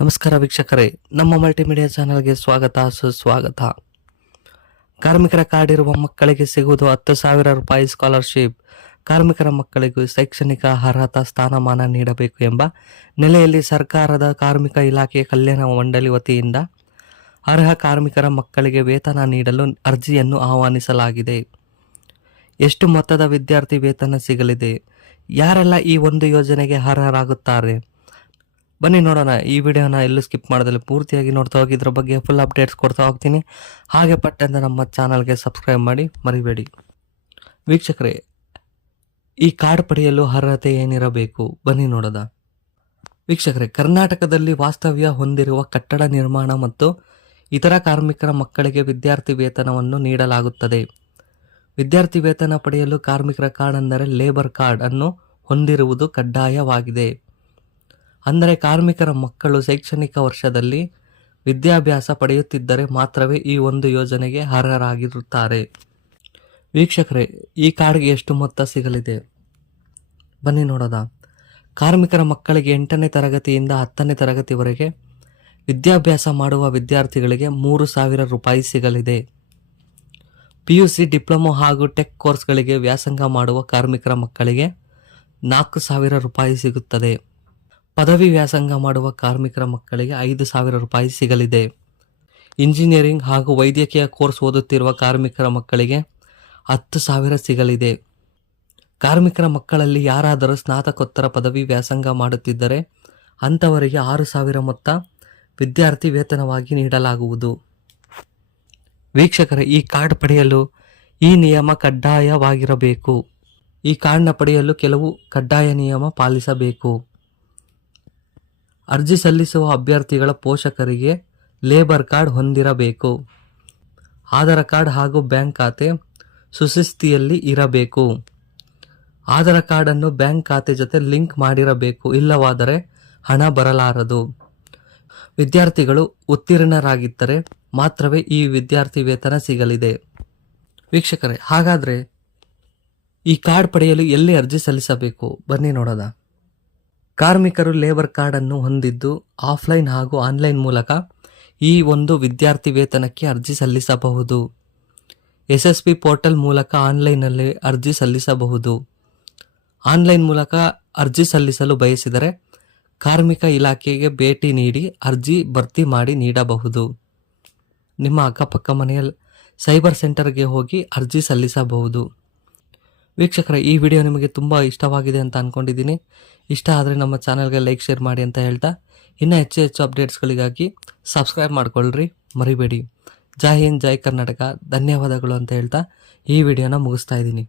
ನಮಸ್ಕಾರ ವೀಕ್ಷಕರೇ, ನಮ್ಮ ಮಲ್ಟಿಮೀಡಿಯಾ ಚಾನೆಲ್ಗೆ ಸ್ವಾಗತ ಸುಸ್ವಾಗತ. ಕಾರ್ಮಿಕರ ಕಾರ್ಡ್ ಇರುವ ಮಕ್ಕಳಿಗೆ ಸಿಗುವುದು 10,000 ರೂಪಾಯಿ ಸ್ಕಾಲರ್ಶಿಪ್. ಕಾರ್ಮಿಕರ ಮಕ್ಕಳಿಗೂ ಶೈಕ್ಷಣಿಕ ಅರ್ಹತಾ ಸ್ಥಾನಮಾನ ನೀಡಬೇಕು ಎಂಬ ನೆಲೆಯಲ್ಲಿ ಸರ್ಕಾರದ ಕಾರ್ಮಿಕ ಇಲಾಖೆ ಕಲ್ಯಾಣ ಮಂಡಳಿ ವತಿಯಿಂದ ಅರ್ಹ ಕಾರ್ಮಿಕರ ಮಕ್ಕಳಿಗೆ ವೇತನ ನೀಡಲು ಅರ್ಜಿಯನ್ನು ಆಹ್ವಾನಿಸಲಾಗಿದೆ. ಎಷ್ಟು ಮೊತ್ತದ ವಿದ್ಯಾರ್ಥಿ ವೇತನ ಸಿಗಲಿದೆ? ಯಾರೆಲ್ಲ ಈ ಒಂದು ಯೋಜನೆಗೆ ಅರ್ಹರಾಗುತ್ತಾರೆ? ಬನ್ನಿ ನೋಡೋಣ. ಈ ವಿಡಿಯೋನ ಎಲ್ಲೂ ಸ್ಕಿಪ್ ಮಾಡೋದಲ್ಲಿ ಪೂರ್ತಿಯಾಗಿ ನೋಡ್ತಾ ಹೋಗಿ ಇದ್ರ ಬಗ್ಗೆ ಫುಲ್ ಅಪ್ಡೇಟ್ಸ್ ಕೊಡ್ತಾ ಹೋಗ್ತೀನಿ. ಹಾಗೆ ಪಟ್ಟಂತ ನಮ್ಮ ಚಾನಲ್ಗೆ ಸಬ್ಸ್ಕ್ರೈಬ್ ಮಾಡಿ ಮರಿಬೇಡಿ. ವೀಕ್ಷಕರೇ, ಈ ಕಾರ್ಡ್ ಪಡೆಯಲು ಅರ್ಹತೆ ಏನಿರಬೇಕು? ಬನ್ನಿ ನೋಡೋಣ. ವೀಕ್ಷಕರೇ, ಕರ್ನಾಟಕದಲ್ಲಿ ವಾಸ್ತವ್ಯ ಹೊಂದಿರುವ ಕಟ್ಟಡ ನಿರ್ಮಾಣ ಮತ್ತು ಇತರ ಕಾರ್ಮಿಕರ ಮಕ್ಕಳಿಗೆ ವಿದ್ಯಾರ್ಥಿ ವೇತನವನ್ನು ನೀಡಲಾಗುತ್ತದೆ. ವಿದ್ಯಾರ್ಥಿ ವೇತನ ಪಡೆಯಲು ಕಾರ್ಮಿಕರ ಕಾರ್ಡ್ ಅಂದರೆ ಲೇಬರ್ ಕಾರ್ಡ್ ಅನ್ನು ಹೊಂದಿರುವುದು ಕಡ್ಡಾಯವಾಗಿದೆ. ಅಂದರೆ ಕಾರ್ಮಿಕರ ಮಕ್ಕಳು ಶೈಕ್ಷಣಿಕ ವರ್ಷದಲ್ಲಿ ವಿದ್ಯಾಭ್ಯಾಸ ಪಡೆಯುತ್ತಿದ್ದರೆ ಮಾತ್ರವೇ ಈ ಒಂದು ಯೋಜನೆಗೆ ಅರ್ಹರಾಗಿರುತ್ತಾರೆ. ವೀಕ್ಷಕರೇ, ಈ ಕಾರ್ಡ್ಗೆ ಎಷ್ಟು ಮೊತ್ತ ಸಿಗಲಿದೆ? ಬನ್ನಿ ನೋಡೋಣ. ಕಾರ್ಮಿಕರ ಮಕ್ಕಳಿಗೆ 8ನೇ ತರಗತಿಯಿಂದ 10ನೇ ತರಗತಿವರೆಗೆ ವಿದ್ಯಾಭ್ಯಾಸ ಮಾಡುವ ವಿದ್ಯಾರ್ಥಿಗಳಿಗೆ 3,000 ರೂಪಾಯಿ ಸಿಗಲಿದೆ. PUC, ಡಿಪ್ಲೊಮೊ ಹಾಗೂ ಟೆಕ್ ಕೋರ್ಸ್ಗಳಿಗೆ ವ್ಯಾಸಂಗ ಮಾಡುವ ಕಾರ್ಮಿಕರ ಮಕ್ಕಳಿಗೆ 4,000 ರೂಪಾಯಿ ಸಿಗುತ್ತದೆ. ಪದವಿ ವ್ಯಾಸಂಗ ಮಾಡುವ ಕಾರ್ಮಿಕರ ಮಕ್ಕಳಿಗೆ 5,000 ರೂಪಾಯಿ ಸಿಗಲಿದೆ. ಇಂಜಿನಿಯರಿಂಗ್ ಹಾಗೂ ವೈದ್ಯಕೀಯ ಕೋರ್ಸ್ ಓದುತ್ತಿರುವ ಕಾರ್ಮಿಕರ ಮಕ್ಕಳಿಗೆ 10,000 ಸಿಗಲಿದೆ. ಕಾರ್ಮಿಕರ ಮಕ್ಕಳಲ್ಲಿ ಯಾರಾದರೂ ಸ್ನಾತಕೋತ್ತರ ಪದವಿ ವ್ಯಾಸಂಗ ಮಾಡುತ್ತಿದ್ದರೆ ಅಂಥವರಿಗೆ 6,000 ಮೊತ್ತ ವಿದ್ಯಾರ್ಥಿ ವೇತನವಾಗಿ ನೀಡಲಾಗುವುದು. ವೀಕ್ಷಕರೇ, ಈ ಕಾರ್ಡ್ ಪಡೆಯಲು ಈ ನಿಯಮ ಕಡ್ಡಾಯವಾಗಿರಬೇಕು. ಈ ಕಾರ್ಡ್ನ ಪಡೆಯಲು ಕೆಲವು ಕಡ್ಡಾಯ ನಿಯಮ ಪಾಲಿಸಬೇಕು. ಅರ್ಜಿ ಸಲ್ಲಿಸುವ ಅಭ್ಯರ್ಥಿಗಳ ಪೋಷಕರಿಗೆ ಲೇಬರ್ ಕಾರ್ಡ್ ಹೊಂದಿರಬೇಕು. ಆಧಾರ್ ಕಾರ್ಡ್ ಹಾಗೂ ಬ್ಯಾಂಕ್ ಖಾತೆ ಸುಸ್ಥಿತಿಯಲ್ಲಿ ಇರಬೇಕು. ಆಧಾರ್ ಕಾರ್ಡನ್ನು ಬ್ಯಾಂಕ್ ಖಾತೆ ಜೊತೆ ಲಿಂಕ್ ಮಾಡಿರಬೇಕು, ಇಲ್ಲವಾದರೆ ಹಣ ಬರಲಾರದು. ವಿದ್ಯಾರ್ಥಿಗಳು ಉತ್ತೀರ್ಣರಾಗಿದ್ದರೆ ಮಾತ್ರವೇ ಈ ವಿದ್ಯಾರ್ಥಿ ವೇತನ ಸಿಗಲಿದೆ. ವೀಕ್ಷಕರೇ, ಹಾಗಾದರೆ ಈ ಕಾರ್ಡ್ ಪಡೆಯಲು ಎಲ್ಲಿ ಅರ್ಜಿ ಸಲ್ಲಿಸಬೇಕು? ಬನ್ನಿ ನೋಡೋಣ. ಕಾರ್ಮಿಕರು ಲೇಬರ್ ಕಾರ್ಡ್ ಅನ್ನು ಹೊಂದಿದ್ದು ಆಫ್ಲೈನ್ ಹಾಗೂ ಆನ್ಲೈನ್ ಮೂಲಕ ಈ ಒಂದು ವಿದ್ಯಾರ್ಥಿ ವೇತನಕ್ಕೆ ಅರ್ಜಿ ಸಲ್ಲಿಸಬಹುದು. SSP ಪೋರ್ಟಲ್ ಮೂಲಕ ಆನ್ಲೈನ್ನಲ್ಲಿ ಅರ್ಜಿ ಸಲ್ಲಿಸಬಹುದು. ಆನ್ಲೈನ್ ಮೂಲಕ ಅರ್ಜಿ ಸಲ್ಲಿಸಲು ಬಯಸಿದರೆ ಕಾರ್ಮಿಕ ಇಲಾಖೆಗೆ ಭೇಟಿ ನೀಡಿ ಅರ್ಜಿ ಭರ್ತಿ ಮಾಡಿ ನೀಡಬಹುದು. ನಿಮ್ಮ ಅಕ್ಕಪಕ್ಕ ಮನೆಯ ಸೈಬರ್ ಸೆಂಟರ್ಗೆ ಹೋಗಿ ಅರ್ಜಿ ಸಲ್ಲಿಸಬಹುದು. ವೀಕ್ಷಕರೇ, ಈ ವಿಡಿಯೋ ನಿಮಗೆ ತುಂಬ ಇಷ್ಟವಾಗಿದೆ ಅಂತ ಅಂದ್ಕೊಂಡಿದ್ದೀನಿ. ಇಷ್ಟ ಆದರೆ ನಮ್ಮ ಚಾನಲ್ಗೆ ಲೈಕ್, ಶೇರ್ ಮಾಡಿ ಅಂತ ಹೇಳ್ತಾ, ಇನ್ನೂ ಹೆಚ್ಚು ಅಪ್ಡೇಟ್ಸ್ಗಳಿಗಾಗಿ ಸಬ್ಸ್ಕ್ರೈಬ್ ಮಾಡ್ಕೊಳ್ರಿ, ಮರಿಬೇಡಿ. ಜೈ ಹಿಂದ್, ಜೈ ಕರ್ನಾಟಕ, ಧನ್ಯವಾದಗಳು ಅಂತ ಹೇಳ್ತಾ ಈ ವಿಡಿಯೋನ ಮುಗಿಸ್ತಾ ಇದ್ದೀನಿ.